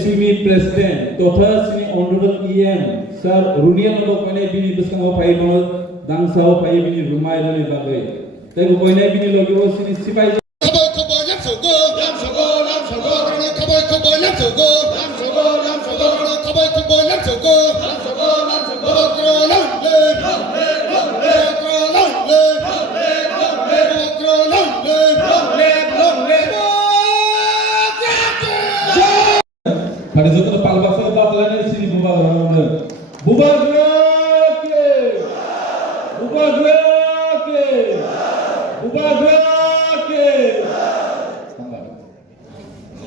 Sini President, Total Sini Honorable EM, Sir Runian Nobo Kone Bini Biskango Pai Mono, Dangsao Pai Bini Rumai Rani Bagai. Tapi Kone Bini Logo Sini Sipai. Hari Jumat palbasa batalane sini bubar ramne. Bubar ke.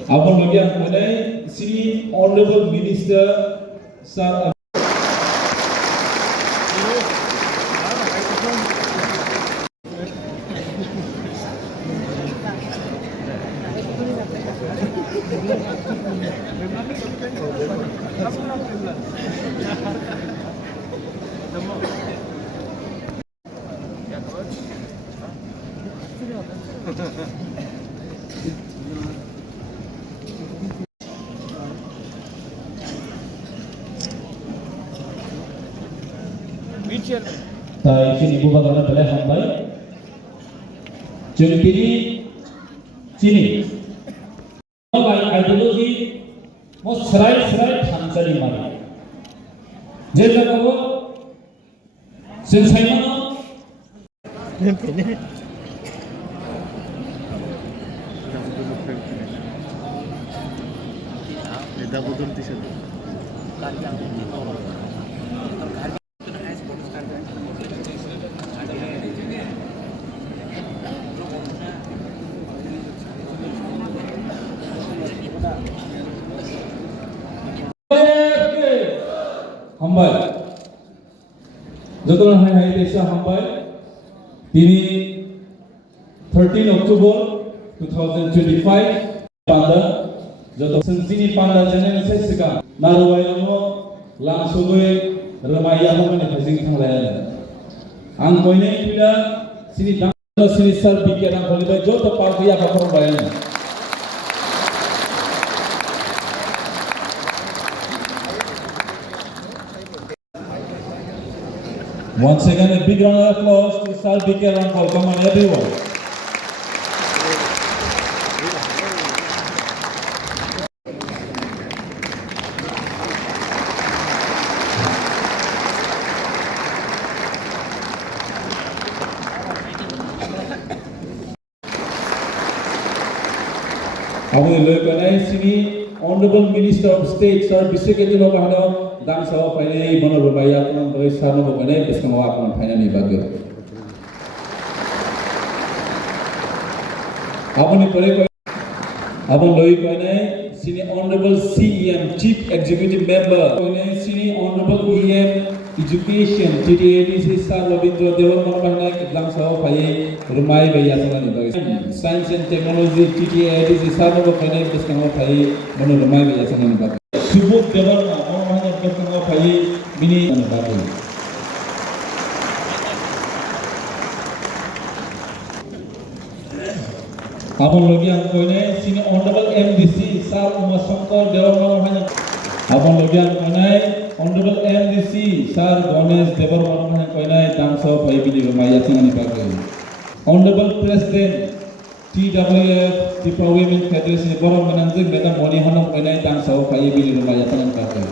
Abang bagian mengenai sini Honorable Minister Sir sini ibu bagaimana boleh hambai jadi sini baik ideologi mau serai thansari mari jadi kalau sensai mana hambai jotolan hai desa hambai tini 13 October 2025 panda joto sini panda channel se sika narwai no langsugoi ramaya ho mane phasing thanglaya ang koine pila sini dang sini sar bikera holiba joto parkiya ka khor bayan. Once again, a big round of applause to Sir B.K. Rangkol. Come on, everyone. Abang Loikanai sini Honorable Minister of State Sir Biswajit Bahano Dang Sawa Paine Mono Rubaya Kunan Bagi Sarno Bukane Biskamawa Kunan Paine ni Bagyo. Abang Loikanai sini Honorable CEM Chief Executive Member Koine sini Honorable EM Education TDAD Sir Rabindra Dewan Mono Bahana Dang Sawa Paine Rumai Baya Sana ni Bagyo. Science and Technology TDAD Sir Bukane Biskamawa Paine Mono Rumai Baya Sana ni Bagyo. Subut Dewan Biskamawa Paine Mini Mono Bagyo. Abang logian koine sini Honorable MDC Sir Umar Shankar Dewan Mono Bahana. Abang logian koine Honorable MDC Sir Ganesh Dewan Mono Bahana koine Dang Sawa Paine Bini Rumai Sana ni Bagyo. Honorable President TWF Tripa Women Federation Borong Menanjung Madam Moni Hanong koine Dang Sawa Paine Bini Rumai Sana ni Bagyo.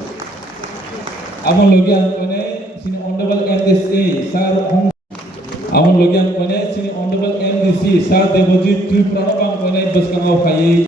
Abang logian koine sini Honorable MDC Sir Abang logian koine sini Honorable MDC Sir Devojit Tripranabang koine Biskamawa Paine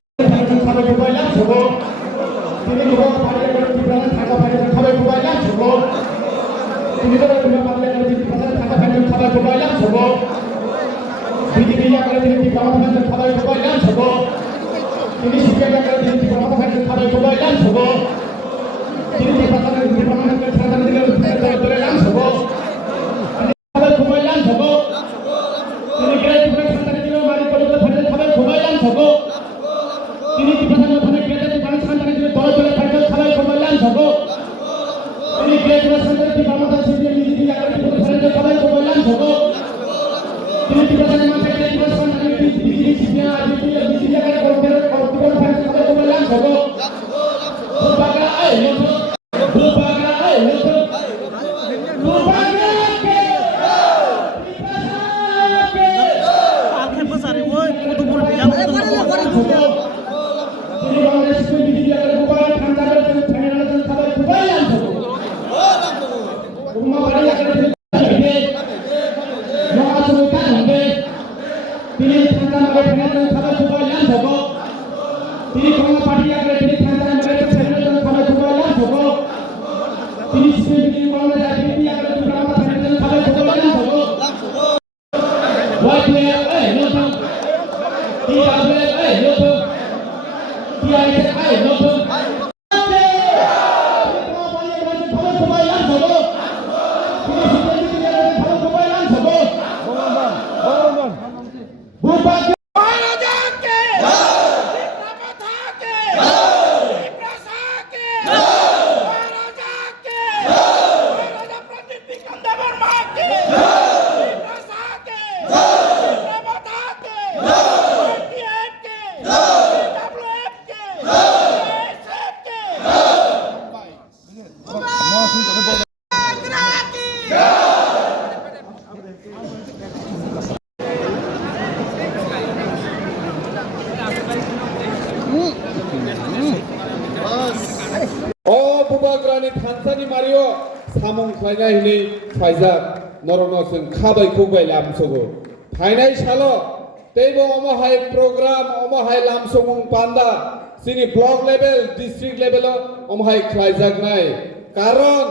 부바그라니 탄산이 말이요 사몽 파이나이니 파이자 너로노슨 카바이 쿠바이 람소고 파이나이 샬로 테이보 어머하이 프로그램 어머하이 람소몽 판다 시니 블록 레벨 디스트릭트 레벨로 어머하이 클라이작나이 কারণ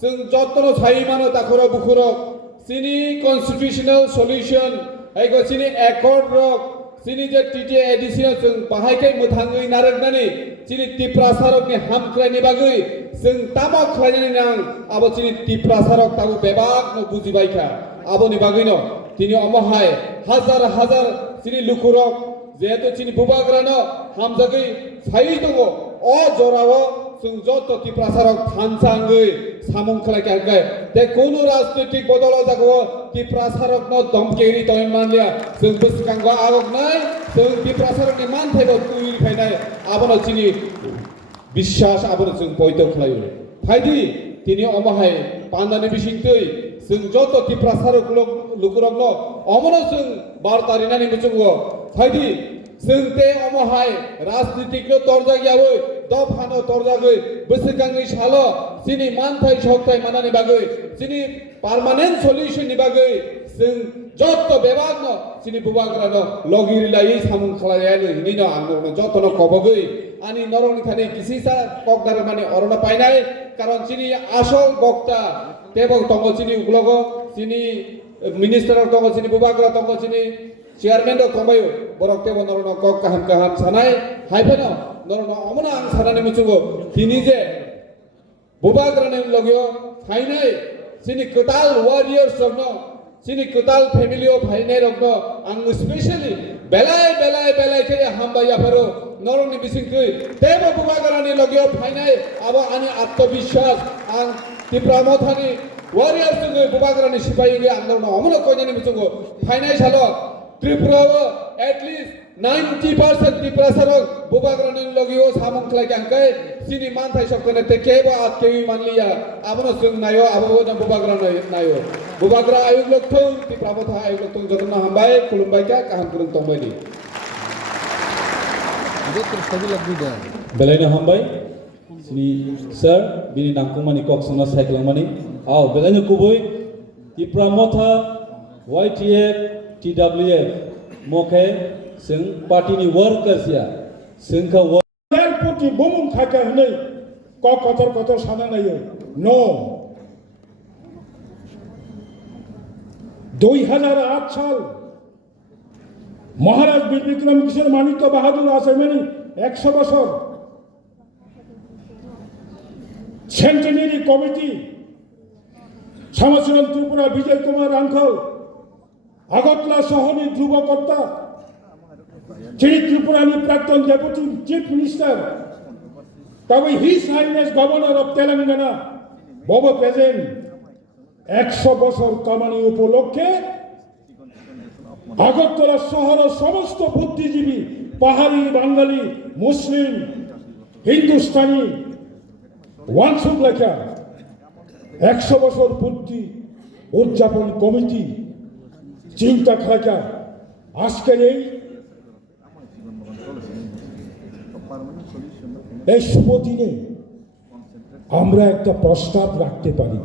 जों যতনো সাইমানো তাখরা বুখুরক সিনি constitutional solution এইগো সিনি accord rock সিনি যে TT addition जों বাহাইকাই মোথাঙ্গই নারগনানি সিনি টিপ্রাসারকনি হামক্রাইনি বাগৈ जों তামাক খাইনি নাং আবো সিনি টিপ্রাসারক তাবু বেবাক ন বুজিবাইখা আবনি বাগৈনো তিনি অমহাই হাজার হাজার সিনি লুকুরক যেহেতু সিনি বুবাগ্রানো হামজাগৈ ফাই দङ অ জরাও जों যত টিপ্রাসারক থানসাঙ্গৈ সামং খালাইকাই তে কোনো রাজনৈতিক বদল জাগো টিপ্রাসারক ন দমকেরি তয় মানলিয়া जों বসকাঙ্গ আগক নাই जों টিপ্রাসারকনি মান থাইব তুই ফাইনাই আবনো চিনি বিশ্বাস আবনো जों পয়তো খালাইও ফাইদি তিনি অমহাই পান্দানি বিসিংতৈ जों যত টিপ্রাসারক লুকুরক ন অমনো जों বারতারিনানি মুচুগো ফাইদি जों ते अमहाय राजनीतिक तर्जागियावै दफानो तर्जागै बोसोरगांनि सालो सिनि मानथाय सकथाय मानानि बागै सिनि पार्मानेन्ट सल्युशन नि बागै जों जत्त बेबागनो सिनि बुबाग्रानो लगिरिलायै सामुं खालायानो हिनिनो आंनो जत्तनो कबगै आनि नरनि थानि किसिसा ककदार माने अरना पाइनाय कारण सिनि आसल बक्ता तेबक तंग सिनि उग्लगो सिनि मिनिस्टार तंग सिनि बुबाग्रा तंग सिनि চেয়ারম্যান ও কমায়ো বরকতে বনরন কক কাহাম কাহাম সানাই হাইফেনো নরন অমনা আং সানানি মুচুগো তিনি যে বুবাগ্রানে লগিও ফাইনাই সিনি কতাল ওয়ারিয়ার্স রগন সিনি কতাল ফ্যামিলি ও ফাইনাই রগন আং স্পেশালি বেলাই বেলাই বেলাই কে হামবাইয়া ফেরো নরনি বিসিংকই তেব বুবাগ্রানে লগিও ফাইনাই আবো আনি আত্মবিশ্বাস আং তিপ্রামথানি ওয়ারিয়ার্স গে বুবাগ্রানে সিপাহি গে আন্দোলন অমনা কইনানি মুচুগো ফাইনাই সালো त्रिपुरा at least 90% टिप्रासारक बुबाग्रानि लगियो सामं खलाय कांकाय सिनि मानथाय सकने ते केबो आत केबि मानलिया आबनो जों नायो आबो न बुबाग्रा नायो बुबाग्रा आयुग लक्थं टिप्रामथा आयुग लक्थं जतन हामबाय खुलुमबायका काहाम गुरुं तंबायनि बेलायनो हामबाय सिनि सर बिनि नांकुमानि कक्सना साइक्लांमानि आव बेलायनो कुबुय टिप्रामथा YTF TWF मोखे जों पार्टीनि वर्कर्स या जोंखौ एयारपोर्टनि बुमुं खाका हनै क कतर कतर साना नायो नो 2008 साल महाराज বীর বিক্রম কিশোর মানিক্য বাহাদুর আসামেনি 100 বছর সেন্টেনারি কমিটি সমাজসেবক ত্রিপুরা বিজয় কুমার আঙ্কল আগরতলা শহরে ধ্রুবকর্তা যিনি ত্রিপুরানি প্রাক্তন ডেপুটি চিফ মিনিস্টার তবে his highness governor of Telangana Bob present 100 বছর কামানি উপলক্ষে আগরতলা শহরের সমস্ত বুদ্ধিজীবী পাহাড়ি বাঙালি মুসলিম হিন্দুস্তানি ওয়ানসুক লেখা 100 বছর পূর্তি উদযাপন কমিটি চিন্তা খাকা আজকের এই শুভ দিনে আমরা একটা প্রস্তাব রাখতে পারি,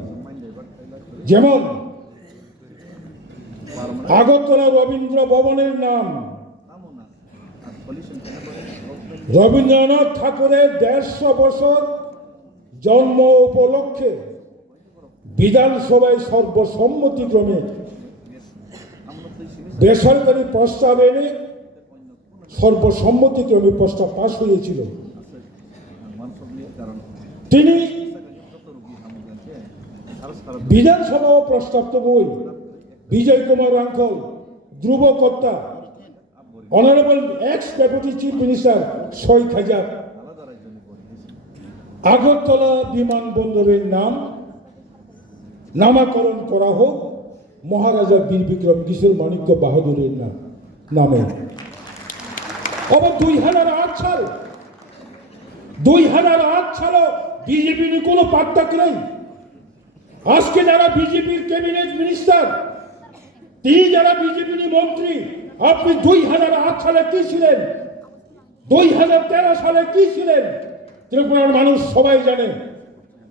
যেমন আগরতলা রবীন্দ্র ভবনের নাম রবীন্দ্রনাথ ঠাকুরের 150 বছর জন্ম উপলক্ষে বিধানসভায় সর্বসম্মতিক্রমে বেসরকারি প্রস্তাব এনে সর্বসম্মতিক্রমে প্রস্তাব পাশ হয়েছিল। তিনি বিধানসভা প্রস্তাব বই বিজয় Kumar Rankhal, Dhruba Karta, honourable ex deputy chief minister শৈখ হাজার আগরতলা বিমানবন্দরের নামকরণ করা হোক মহারাজা বীর বিক্রম কিশোর মাণিক্য বাহাদুরের নামে। আবার 2008 সাল 2008 সালে বিজেপির কোনো পার্থক্য নেই। আজকে যারা বিজেপির ক্যাবিনেট মিনিস্টার, তিনি যারা বিজেপির মন্ত্রী, আপনি 2008 সালে কি ছিলেন, 2013 সালে কি ছিলেন, ত্রিপুরার মানুষ সবাই জানে।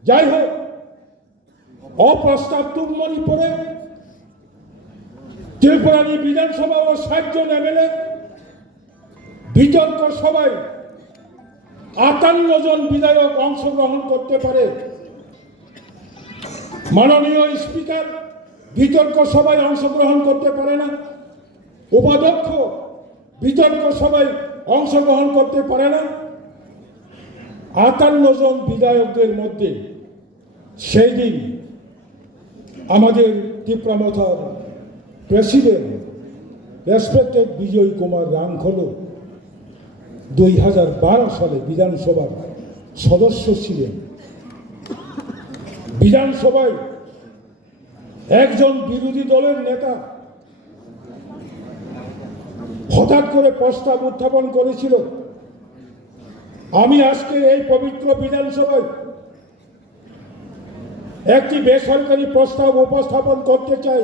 যাই হোক, অপ্রস্তাব তুমনি পড়ে ত্রিপুরানি বিধানসভা ও 60 জন এমএলএ বিতর্ক সভায় 58 জন বিধায়ক অংশগ্রহণ করতে পারে। মাননীয় স্পিকার বিতর্ক সভায় অংশগ্রহণ করতে পারে না, উপাধ্যক্ষ বিতর্ক সভায় অংশগ্রহণ করতে পারে না। 58 জন বিধায়কদের মধ্যে সেই দিন আমাদের ত্রিপুরামথার প্রেসিডেন্ট রেসপেক্টেড বিজয় কুমার রাঙ্খল 2012 সালে বিধানসভার সদস্য ছিলেন। বিধানসভায় একজন বিরোধী দলের নেতা হঠাৎ করে প্রস্তাব উত্থাপন করেছিল, আমি আজকে এই পবিত্র বিধানসভায় একটি বেসরকারি প্রস্তাব উপস্থাপন করতে চাই।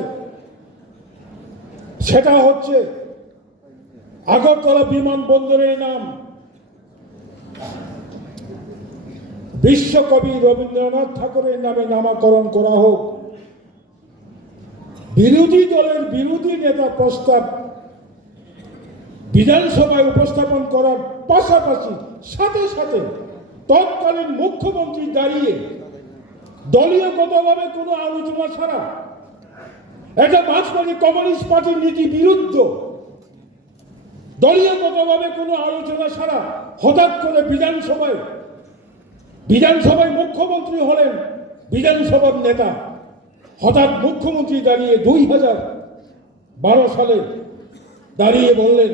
সেটা হচ্ছে আগরতলা বিমানবন্দরের নাম বিশ্বকবি রবীন্দ্রনাথ ঠাকুরের নামে নামকরণ করা হোক। বিরোধী দলের বিরোধী নেতা প্রস্তাব বিধানসভায় উপস্থাপন করার পাশাপাশি সাথে সাথে তৎকালীন মুখ্যমন্ত্রী দাঁড়িয়ে দলীয়গতভাবে কোনো আলোচনা ছাড়া, এটা মার্ক্সবাদী কমিউনিস্ট পার্টির নীতি বিরুদ্ধ, দলীয়গতভাবে কোনো আলোচনা ছাড়া হঠাৎ করে বিধানসভায় মুখ্যমন্ত্রী হলেন বিধানসভার নেতা। হঠাৎ মুখ্যমন্ত্রী দাঁড়িয়ে 2012 সালে দাঁড়িয়ে বললেন,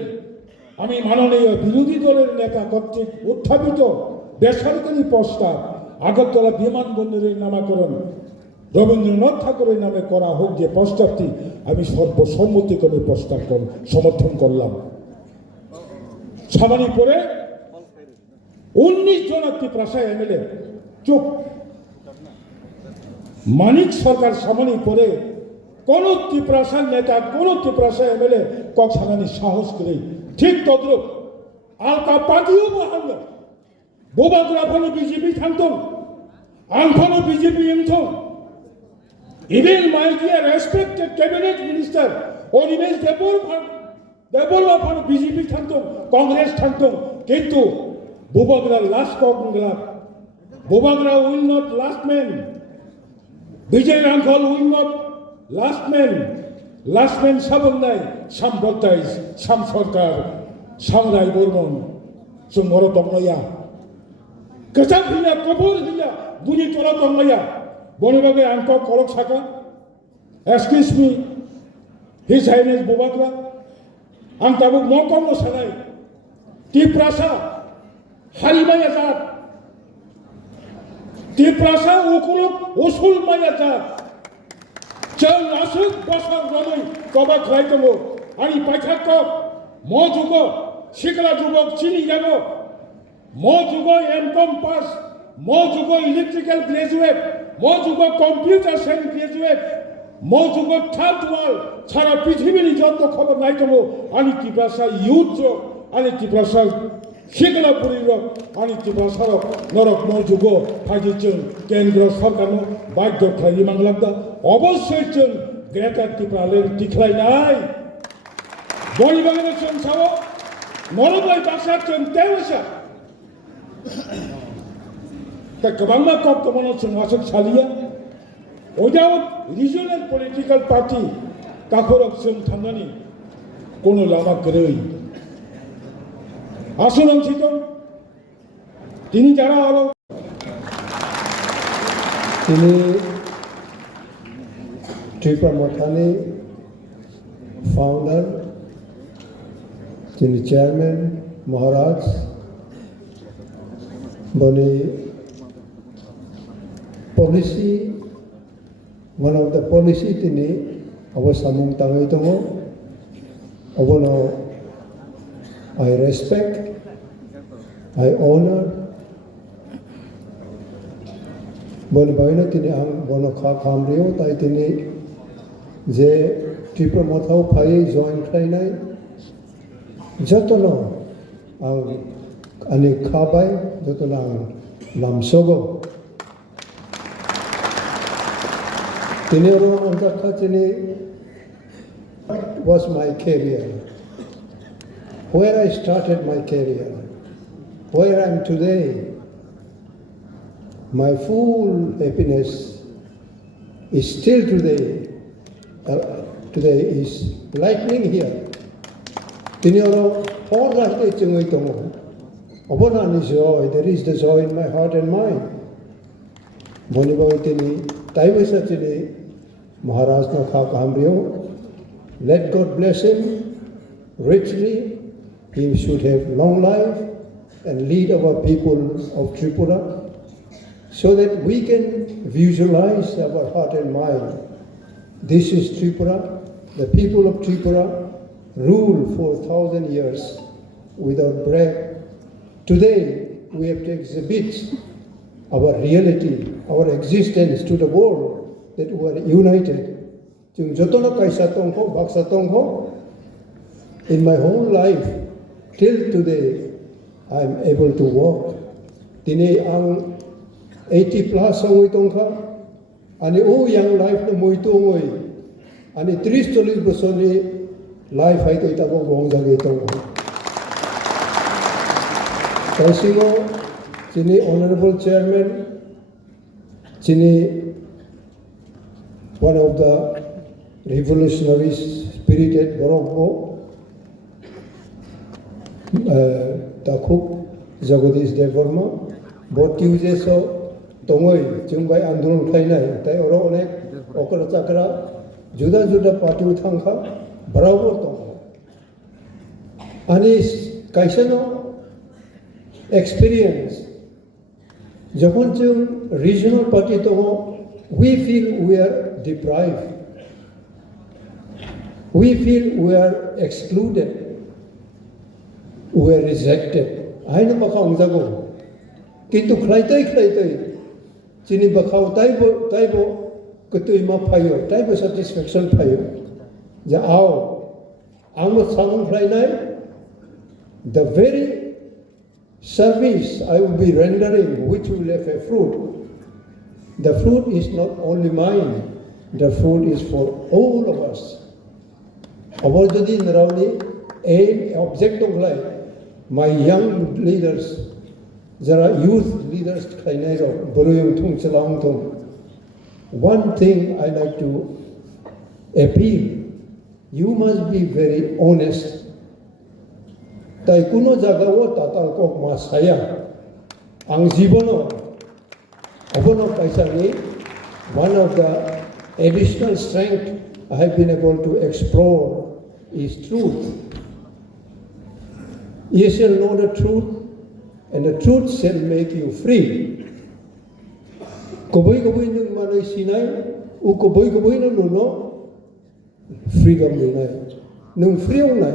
আমি মাননীয় বিরোধী দলের নেতা কর্তৃক উত্থাপিত বেসরকারি প্রস্তাব আগরতলা বিমানবন্দরের নামকরণ রবীন্দ্রনাথ ঠাকুরের নামে করা হোক, যে প্রস্তাবটি আমি সর্বসম্মতিক্রমে সমর্থন করলাম। সামানি পরে 19 জন ত্রিপুরাশায় এমএলএ চুপ। মানিক সরকার সামানি পরে কোন ত্রিপুরাশার নেতা, কোন ত্রিপুরাশা এমএলএ কক সামানি সাহস করে ঠিক তদ্রুপ আলকা পার্টিও বাহাল বোবাগ্রাফানো বিজেপি থাকতাম, আংফানো BJP এমথম। Even my dear respected cabinet minister, Onimesh Deborah BJP থাকতো, কংগ্রেস থাকতো, কিন্তু Bobagra last Congress, Bobagra will not last man, Bijoy Rankhal will not last man সাবন নাই, সাম বর্তাইস, সাম সরকার, সাম রায় বর্মন, সুমর দময়া, কেচাক হিলা, কবর হিলা, বুনি তোলা দময়া, বনিবাগে আঙ্ক করক শাখা, এক্সকিউজ মি, হিজ হাইনেস বোবাগ্রা, আং তাবুক মকম সানাই, ত্রিপুরাশা, হারিমায়া জাত, ত্রিপুরাশা উকুলক উসুল মায়া জাত, চল আসুক বছর রমই কবা খাইতব, আনি পাইখাক ম যুগ, শিকলা যুবক চিনি যাব, ম যুগ MCom pass, mo jugo electrical graduate, mo jugo computer science graduate, mo jugo third world, সারা পৃথিবীর যত খবর নাই তো আমি ত্রিপুরা ইউথ আমি ত্রিপুরা শিক্ষা পরিবার আমি ত্রিপুরা নরক মৌযুগ ফাইদিচ্ছেন কেন্দ্র সরকার বাধ্য খাই মাংলাদা অবশ্যই চল গ্রেটার ত্রিপুরালের টিখলাই নাই বলিবাগানের চন সাব নরবাই বাসার চন তেওসা তা গোबांमा কপ্তমন চন আসক সালিয়া ওইটাও রিজনাল পলিটিক্যাল পার্টি কাখরক চন থামনানি কোন লামা গরই আসুন অংশিত তিনি যারা আরো তিনি ত্রিপুরা মথানি ফাউন্ডার তিনি চেয়ারম্যান মহারাজ বনি policy one of the policy তিনি অবসামুং তাঙাই দङ অবনো I respect, I honor. Boni baino tini ang bono kha khamrio tai tini je Tripura mothau phai join khai nai jotono ang ani khabai jotono ang lamsogo tini ro anta kha tini was my career. Where I started my career, where I am today, my full happiness is still today. Today is lightning here. Tinoro for that chungai tomo. Obonani joy, there is the joy in my heart and mind. Boni bawi tini taibesa tini Maharaj na kha kamrio. Let God bless him richly. He should have long life and lead our people of Tripura so that we can visualize our heart and mind. This is Tripura. The people of Tripura rule for 1,000 years without break. Today we have to exhibit our reality, our existence to the world that we are united. In my whole life, till today, I am able to walk. Tini ang 80 plus ang uitongka, ani yang life na muitungoy, ani 30-40 boson ni life ay ito itako buong dagitong. Kasi mo, sini Honorable Chairman, sini one of the revolutionary spirited Borokbo, Takuk Jagadish Devarma, Bot Ujeso, Tongoy, Chumbai Andurun Kainai, Tai Orone, Okra Chakra, Juda Patu Thanka, Bravo Tongo. Anis Kaisano experience. Jakunchum regional party Tongo, we feel we are deprived. We feel we are excluded. We are rejected. I know bakau jago. Kintu klaitai, chini bakau taibo ketui ma payo, taibo satisfaction payo. Ja ao, amo samung klainai. The very service I will be rendering, which will have a fruit. The fruit is not only mine. The fruit is for all of us. About jadi narawni, aim object of life. My young leaders, there are youth leaders, one thing I like to appeal, you must be very honest. Taikuno jagawo tatal kok masaya, ang jibono, abono kaisani, one of the additional strength I have been able to explore is truth. You shall know the truth, and the truth shall make you free. Koboi nung manay sinay, u koboi na nuno, freedom nunay. Nung freedom nai,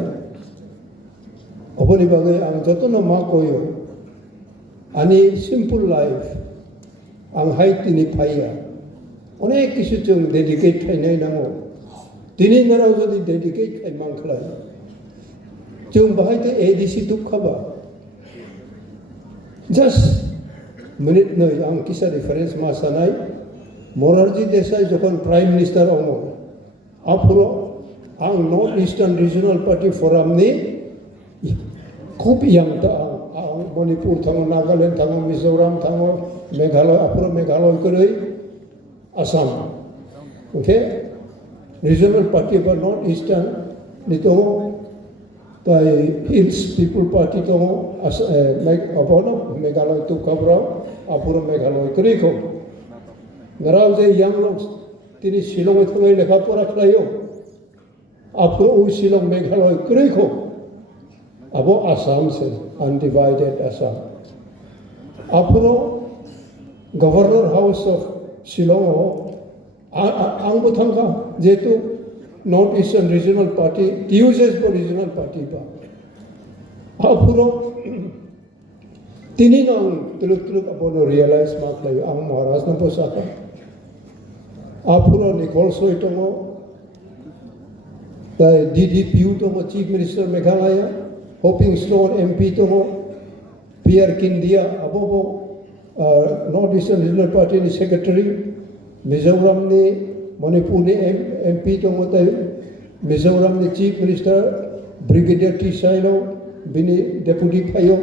obo ni bagay ang joto na makoyo, ani simple life, anghay tini phaya onek kisu chung dedicate khainai nango tini narau jodi dedicate khai mangkhlai chung bahai te ADC tuk khaba just minute noi ang kisa reference ma sanai Morarji Desai jokon prime minister ongo apuro ang North Eastern Regional Party Forum ni khub yang ta ang Manipur thango Nagaland thango Mizoram thango Meghalaya apuro Meghalaya koroi Assam okay regional party for North Eastern nito tai Hills People Party to abono Meghalaya tu kabra apuro Meghalaya koroi ko ngarau je yang lok tini Shillong thangai lekha pora khlayo apuro u Shillong Meghalaya koroi ko abo Assam se undivided Assam apuro Governor House of Shillong ang buthangka jetu North Eastern Regional Party TUSS for Regional Party pa apuro tini nang tuluk abono realize mak layo ang Maharashtra po saka apuro Nicole Soy tongo the DDPU tongo Chief Minister Meghalaya Hoping Stone MP tongo PR Kindia abobo North Eastern Regional Party ni Secretary Mizoram ni Manipur ni MP tongo tayo Mizoram ni Chief Minister Brigadier T. Sailo bini Deputy Payo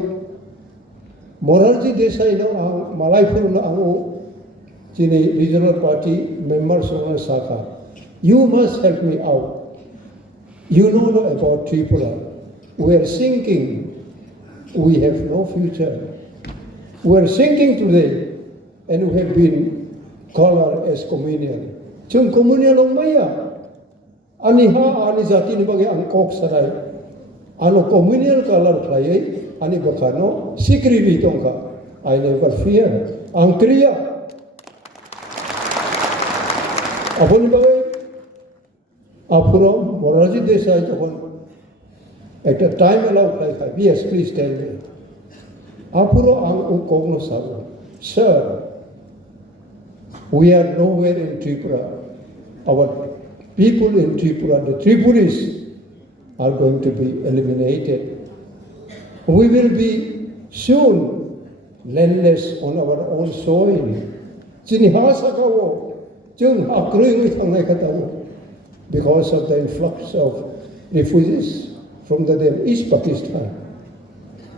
Morarji Desai no ang Malaipur no ang chini Regional Party members of Saka you must help me out you know about Tripura we are sinking we have no future we are sinking today and we have been colored as communal. Chung communal ang maya. Ani jati ni bagi ang kok saray. Ano communal color klayay, ani bakano, secretly tong ka. I never fear. Ang kriya. Apo ni bagay, apuro, Morarji Desai tokon. At the time allow klay, yes, please tell me. Apuro ang ukong no sabi, sir, we are nowhere in Tripura. Our people in Tripura, the Tripuris, are going to be eliminated. We will be soon landless on our own soil. Because of the influx of refugees from the East Pakistan.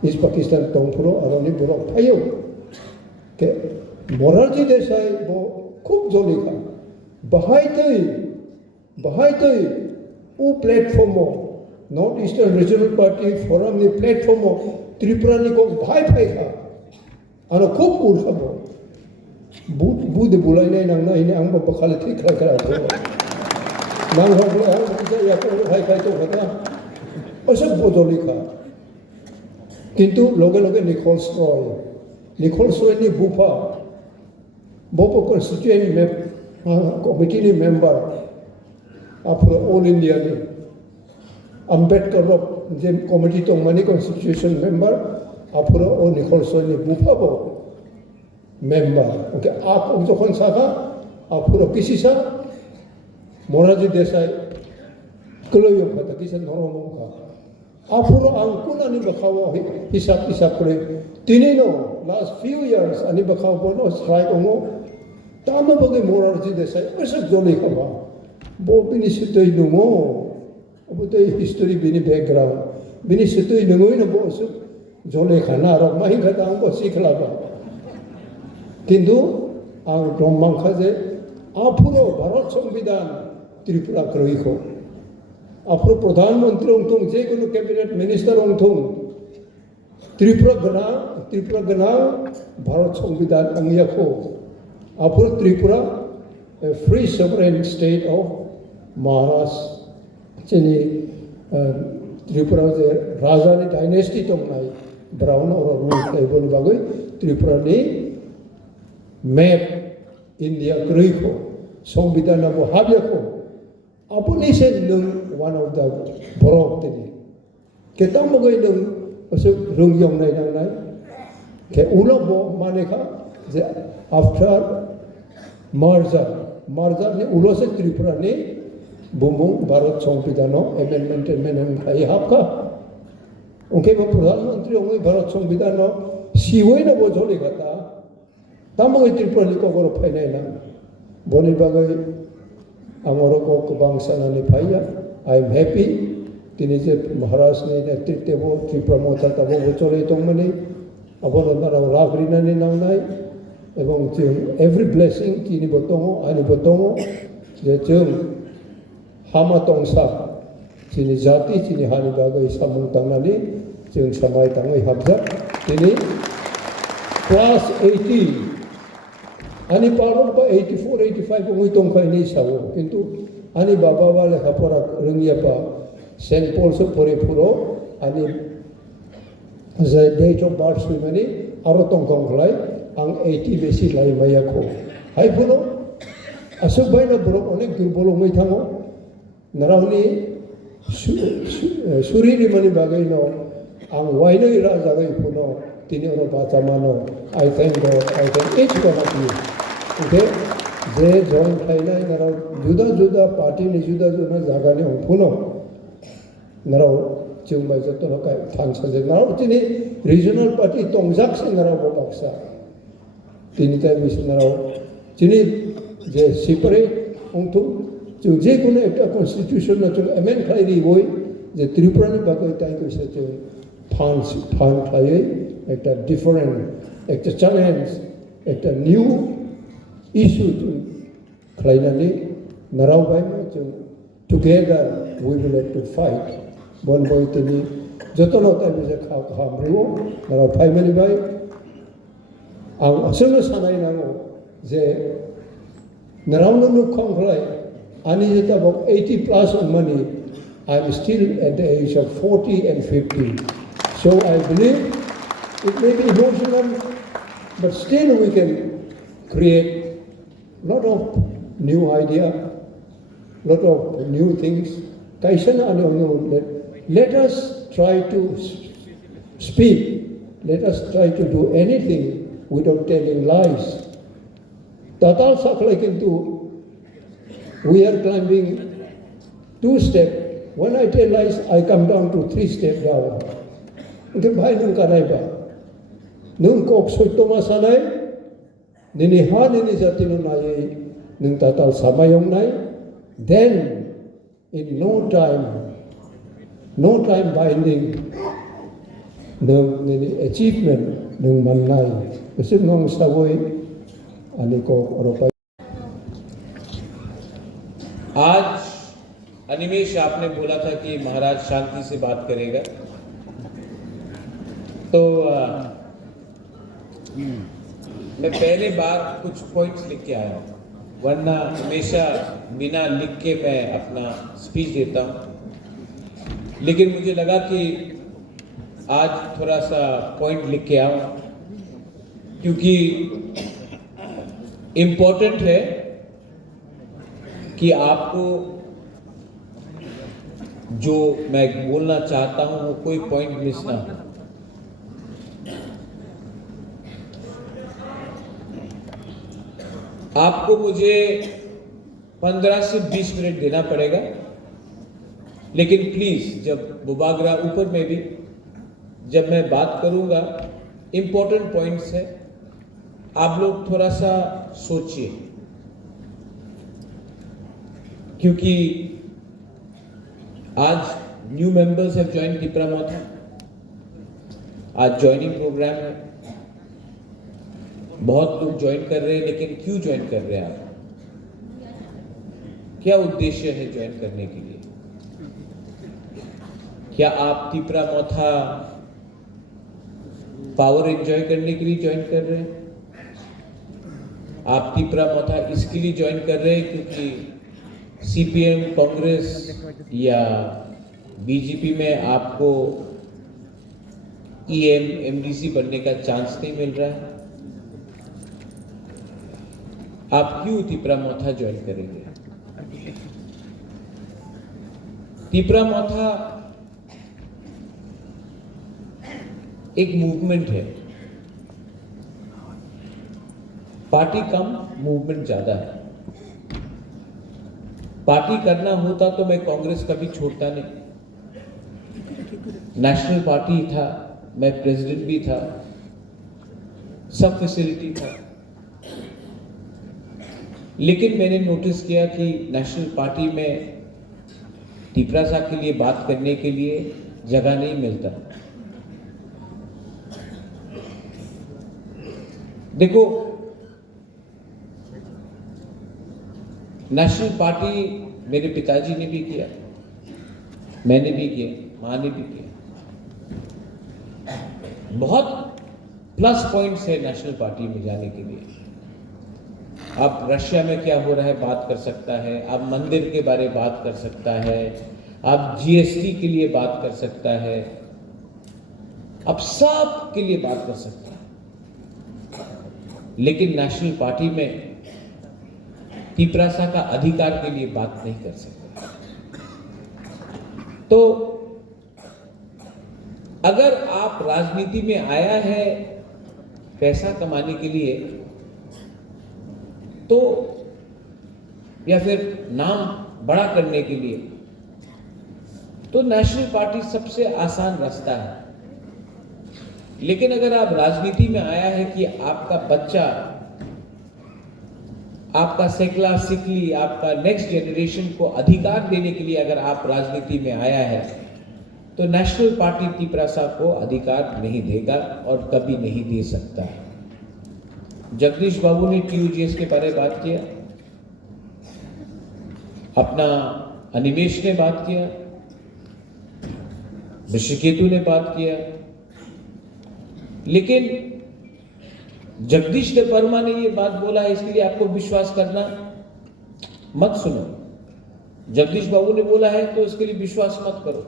East Pakistan tongpuro aroni burok payo. Ke Morarji Desai bo khub jolika. Bahai toi u platform mo North Eastern Regional Party Forum ni platform mo Tripura ni ko bahai ka. Ano khub urkha bo. Bud bulai nai nang nai ang ba bakal thik kra nang ho bo ya ko bahai to khata. Asab bo jolika. Kintu loge Nicole Soy ni bupa bopo constituent committee ni member apro all India ni Ambedkar committee tong mani constitution member apro o Nicole Soy ni bupa bo member okay आप जखन साका apro kisi sa Morarji Desai koloyo kata kisa noromo ka apuro ang kuna ni bakaw hisap kore tinino last few years ani bakaw bono strike ongo tama bagay Morarji Desai asap joli ka ba bo binisitoy numo abo tay history bini background binisitoy numo ina bo asap joli ka na ro mahi kata ang bo sikla ba kintu ang rombang khaje apuro Bharat Samvidhan Tripura kroi ko apro pradhan mantri ongthong je kono cabinet minister ongthong Tripura gana Bharat Samvidhan angya ko apro Tripura a free sovereign state of Maharashtra chini Tripura je Rajani dynasty tong nai brown or rule kai bol bagoi Tripura ni map India kroi ko Samvidhan abo habya ko apo ni sen one of the borok tini kita mo gay nung rung yong nai nang nai ke ulo bo maneka যে after মার্জারनि उनावसो त्रिपुरानि बुंमुं Bharat संविधानाव amendment हाबखा ओंखायबो प्रधानमंत्री ओंखाय भारत संविधानाव सिवैनो बजलि गाता तामोय त्रिपुरानि कगरो फायनाय ना बनि बागै आंगरको गोबां सानानै फाया आई एम हैप्पी दिनै जे महाराजनि नेतृत्वआव त्रिपुरा मथा दाबो बजलि दंमोन आबोनो नाराव लाग्रिनानै नांनाय এবং जों एभ्रि ब्लेसिं दिनैबो दङ आंनिबो दङ जे जों हामा तंसा जोंनि जाति जोंनि हानि बागै सामुं दांनानै जों सामाय दाङै हाबजा दिनै क्लास 80 आंनि पारक बा 84 85 उङै दंखायनि हिसाबाव खिन्थु आंनि बाबा लेखाफोरा रोङियाबा सेन्ट पल्स फरिपुराव आंनि जे डेट अफ बार्थ सैमानि आरो दंखांलाय आं 80 बेसि लायमायाखौ हायफोनो असुख बायना बरफ अनेक दुर्बलमै थाङो नारावनि सुरिरिमानि बागैनो आं वायनै राजागै फुनो दिनै अरो बाचामानो I thank God I thank each one of you okay जे जन थायनाय नाराव जुदा जुदा पार्टीनि जुदा जुदा जागानि फुनो नाराव जों बायजों काय थानसालि नाराव दिनै रिजनल पार्टी तंजाकसि नाराव बाक्सा दिनै दा बिसोरनाव दिनै जे सेपारेट अंथु जों जेखुनु একটা कन्स्टिट्यूशनाव जों एमेन्ड खालामबाय जे त्रिपुरानि बागै ताइकैसो जों फान थायै একটা डिफरेंट একটা चैलेंज একটা निउ इशू जों खालामनानै नारावबाय जों together we will have to fight बन बयतनि जतनो ताइबे खामरियो नाराव फाइमेलि बाय आं असलनो सानाय नांगौ जे नारावनो नुखांलाय आंनि जेताबो 80 plus money I am still at the age of 40 and 50 so I believe it may be emotional but still we can create lot of new idea lot of new things kaisana ano let us try to speak let us try to do anything without telling lies. Tatal saklai kintu we are climbing 2 steps. When I tell lies, I come down to 3 steps down. Nke bhai nung kanai ba? Nung kok soito masalai, nini ha nini jatino nai, nung tatal samayong nai. Then, in no time binding, nung nini achievement nung manai. Besok nong sawoi अनेको औरों आज अनिमेश आपने बोला था कि महाराज शांति से बात करेगा तो मैं पहले बार कुछ पॉइंट्स लिख के आया हूँ वरना हमेशा बिना लिख के मैं अपना स्पीच देता हूँ लेकिन मुझे लगा कि आज थोड़ा सा पॉइंट लिख के आऊँ क्योंकि इम्पोर्टेंट है कि आपको जो मैं बोलना चाहता हूं वो कोई पॉइंट मिस ना हो। आपको मुझे 15 से 20 मिनट देना पड़ेगा लेकिन प्लीज जब बुबागरा ऊपर में भी जब मैं बात करूंगा इंपॉर्टेंट पॉइंट्स है आप लोग थोड़ा सा सोचिए क्योंकि आज new members have join Tripura Motha आज ज्वाइनिंग प्रोग्राम है बहुत लोग ज्वाइन कर रहे हैं लेकिन क्यों ज्वाइन कर रहे हैं आप क्या उद्देश्य है ज्वाइन करने के लिए क्या आप त्रिपुरा मोथा पावर एंजॉय करने के लिए ज्वाइन कर रहे हैं आप त्रिपुरा मोथा इसके लिए ज्वाइन कर रहे हैं क्योंकि सीपीएम कांग्रेस या बीजेपी में आपको ईएम एमडीसी बनने का चांस नहीं मिल रहा है आप क्यों त्रिपुरा मोथा ज्वाइन करेंगे त्रिपुरा मोथा एक मूवमेंट है पार्टी कम, मूवमेंट ज्यादा है। पार्टी करना होता तो मैं कांग्रेस कभी छोड़ता नहीं। नेशनल पार्टी था, मैं प्रेसिडेंट भी था, सब फैसिलिटी था, लेकिन मैंने नोटिस किया कि नेशनल पार्टी में टिपरासा के लिए बात करने के लिए जगह नहीं मिलता। देखो, नेशनल पार्टी मेरे पिताजी ने भी किया, मैंने भी किया, मां ने भी किया। बहुत प्लस पॉइंट्स है नेशनल पार्टी में जाने के लिए। अब रशिया में क्या हो रहा है बात कर सकता है, अब मंदिर के बारे में बात कर सकता है, अब जीएसटी के लिए बात कर सकता है, अब सब के लिए बात कर सकता है। लेकिन नेशनल पार्टी में टिपरासा का अधिकार के लिए बात नहीं कर सकता। तो अगर आप राजनीति में आया है पैसा कमाने के लिए, तो या फिर नाम बड़ा करने के लिए, तो नेशनल पार्टी सबसे आसान रास्ता है। लेकिन अगर आप राजनीति में आया है कि आपका बच्चा, आपका सेकला सिकली, आपका नेक्स्ट जनरेशन को अधिकार देने के लिए अगर आप राजनीति में आया है, तो नेशनल पार्टी टिपरासा को अधिकार नहीं देगा और कभी नहीं दे सकता है। जगदीश बाबू ने TUGS के बारे में बात किया, अपना अनिमेश ने बात किया, ऋषिकेतु ने बात किया, लेकिन जगदीश वर्मा ने ये बात बोला है, इसके लिए आपको विश्वास करना मत सुनो। जगदीश बाबू ने बोला है तो इसके लिए विश्वास मत करो।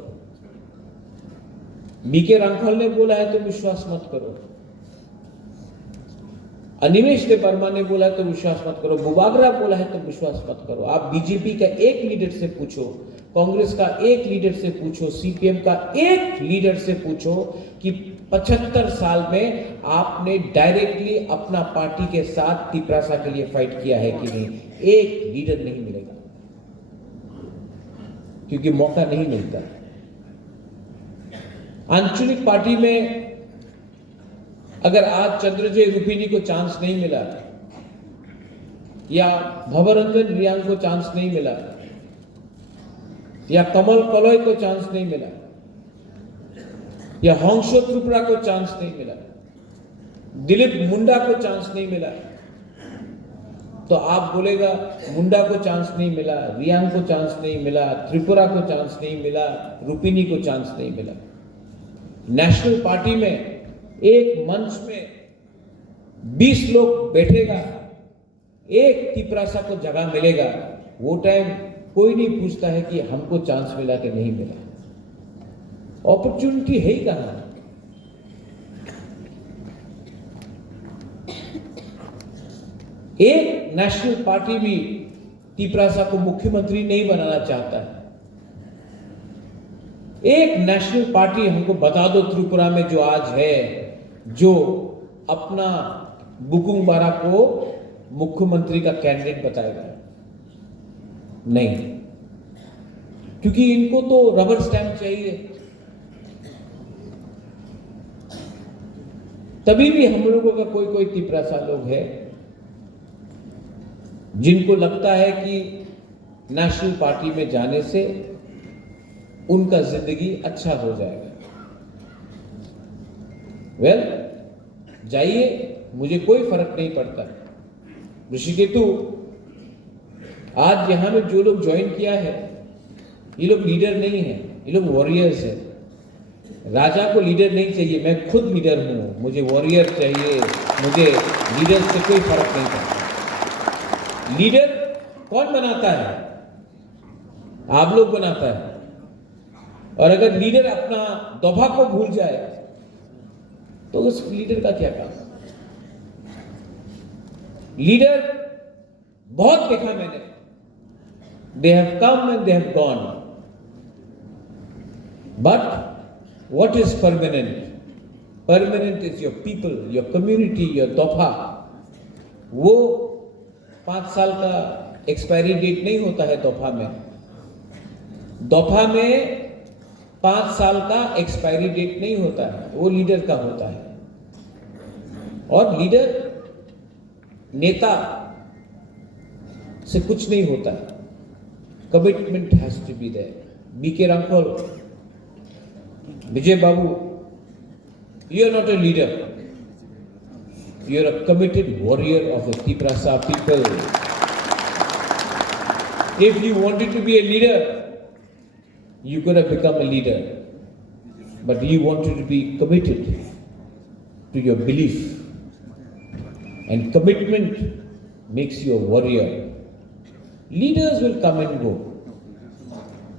BK रांखल ने बोला है तो विश्वास मत करो। अनिमेश वर्मा ने बोला है तो विश्वास मत करो। बुबागरा बोला है तो विश्वास मत करो। आप बीजेपी का एक लीडर से पूछो, कांग्रेस का एक लीडर से पूछो, CPM का एक लीडर से पूछो कि 75 साल में आपने डायरेक्टली अपना पार्टी के साथ टिपरासा के लिए फाइट किया है कि नहीं। एक लीडर नहीं मिलेगा, क्योंकि मौका नहीं मिलता। आंचलिक पार्टी में अगर आज चंद्रजय रुपिनी को चांस नहीं मिला, या भवरंजन रियांग को चांस नहीं मिला, या कमल कलोय को चांस नहीं मिला, या हंसो त्रिपुरा को चांस नहीं मिला, दिलीप मुंडा को चांस नहीं मिला, तो आप बोलेगा मुंडा को चांस नहीं मिला, रियांग को चांस नहीं मिला, त्रिपुरा को चांस नहीं मिला, रुपिनी को चांस नहीं मिला। नेशनल पार्टी में एक मंच में 20 लोग बैठेगा, एक टिपरासा को जगह मिलेगा, वो टाइम कोई नहीं पूछता है कि हमको चांस मिला कि नहीं मिला। अपॉर्चुनिटी है ही कहां। एक नेशनल पार्टी भी टिपरासा को मुख्यमंत्री नहीं बनाना चाहता है। एक नेशनल पार्टी हमको बता दो त्रिपुरा में जो आज है, जो अपना बुकुंग बारा को मुख्यमंत्री का कैंडिडेट बताएगा। नहीं, क्योंकि इनको तो रबर स्टैंप चाहिए। तभी भी हम लोगों का कोई कोई टिपरासा लोग है जिनको लगता है कि नेशनल पार्टी में जाने से उनका जिंदगी अच्छा हो जाएगा। वेल, जाइए, मुझे कोई फर्क नहीं पड़ता। ऋषिकेतु, आज यहां में जो लोग ज्वाइन किया है, ये लोग लीडर नहीं है, ये लोग वॉरियर्स है। राजा को लीडर नहीं चाहिए, मैं खुद लीडर हूं, मुझे वॉरियर चाहिए, मुझे लीडर से कोई फर्क नहीं पड़ता। लीडर कौन बनाता है? आप लोग बनाता है। और अगर लीडर अपना दफा को भूल जाए तो उस लीडर का क्या काम? लीडर बहुत देखा मैंने, they have come and they have gone, but what is permanent? Permanent is your people, your community, your दफा। वो 5 साल का एक्सपायरी डेट नहीं होता है दोफा में। दोफा में 5 साल का एक्सपायरी डेट नहीं होता है, वो लीडर का होता है। और लीडर नेता से कुछ नहीं होता है, commitment has to be there. BK Rankhal, Vijay babu, you are not a leader, you are a committed warrior of the Tiprasa people. If you wanted to be a leader, you could have become a leader, but you wanted to be committed to your belief, and commitment makes you a warrior. Leaders will come and go,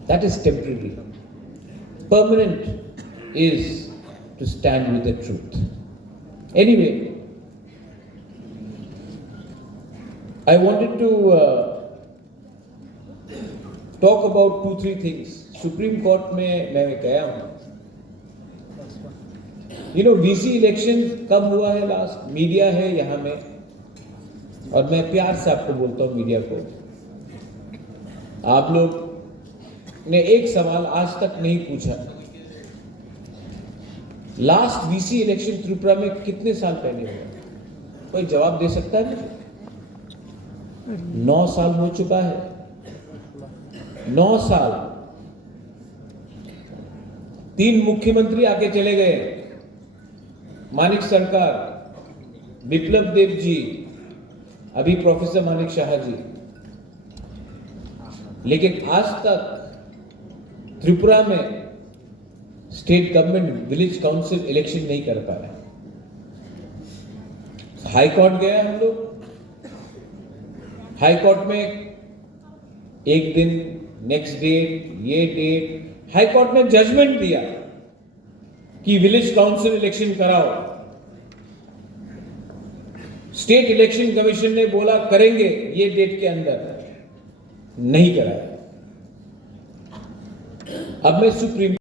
that is temporary. Permanent is to stand with the truth. Anyway, I wanted to talk about 2-3 things. Supreme Court में मैं गया हूँ। VC election कब हुआ है last? Media है यहाँ में, और मैं प्यार से आपको बोलता हूँ मीडिया को, आप लोग ने एक सवाल आज तक नहीं पूछा। लास्ट वीसी इलेक्शन त्रिपुरा में कितने साल पहले हुआ? कोई जवाब दे सकता है मुझे? 9 साल हो चुका है। 9 साल। 3 मुख्यमंत्री आके चले गए, मानिक सरकार, विप्लव देव जी, अभी प्रोफेसर मानिक शाह जी, लेकिन आज तक त्रिपुरा में state government village council election नहीं कर पा रहा। हाई कोर्ट गए हम लोग, हाई कोर्ट में एक दिन, नेक्स्ट डेट, ये डेट, हाई कोर्ट ने जजमेंट दिया कि विलेज काउंसिल इलेक्शन कराओ। स्टेट इलेक्शन कमीशन ने बोला करेंगे ये डेट के अंदर, नहीं कराया। अब मैं सुप्रीम